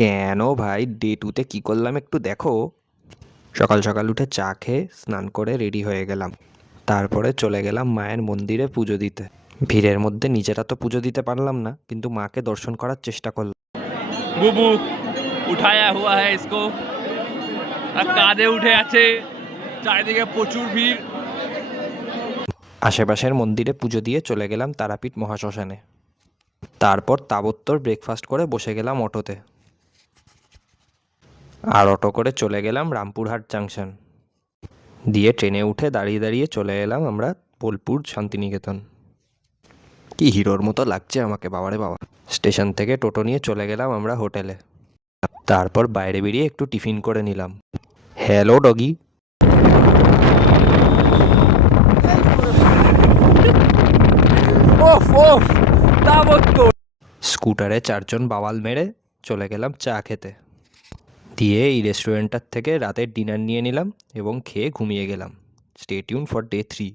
কেন ভাই, ডে টুতে কি করলাম একটু দেখো। সকাল সকাল উঠে চা খেয়ে স্নান করে রেডি হয়ে গেলাম। তারপরে চলে গেলাম মায়ের মন্দিরে পুজো দিতে। ভিড়ের মধ্যে নিজেরা তো পুজো দিতে পারলাম না, কিন্তু মাকে দর্শন করার চেষ্টা করলাম। বুবু উঠায়া হুয়া হ্যায় ইসকো, আর কাঁধে উঠে আছে, চারিদিকে প্রচুর ভিড়। আশেপাশের মন্দিরে পুজো দিয়ে চলে গেলাম তারাপীঠ মহাশ্মশানে। তারপর তাবত্তর ব্রেকফাস্ট করে বসে গেলাম অটোতে। আর অটো করে চলে গেলাম রামপুরহাট জাংশন। দিয়ে ট্রেনে উঠে দাঁড়িয়ে দাঁড়িয়ে চলে এলাম আমরা বোলপুর শান্তিনিকেতন। কি হিরোর মতো লাগছে আমাকে, বাবারে বাবা। স্টেশন থেকে টোটো নিয়ে চলে গেলাম আমরা হোটেলে। তারপর বাইরে বেরিয়ে একটু টিফিন করে নিলাম। Hello doggy. ওফ ওফ, তাবত্তর। স্কুটারে চারজন বাওয়াল মেরে চলে গেলাম চা খেতে। দিয়ে এই রেস্টুরেন্টটার থেকে রাতের ডিনার নিয়ে নিলাম এবং খেয়ে ঘুমিয়ে গেলাম। Stay tune for day 3।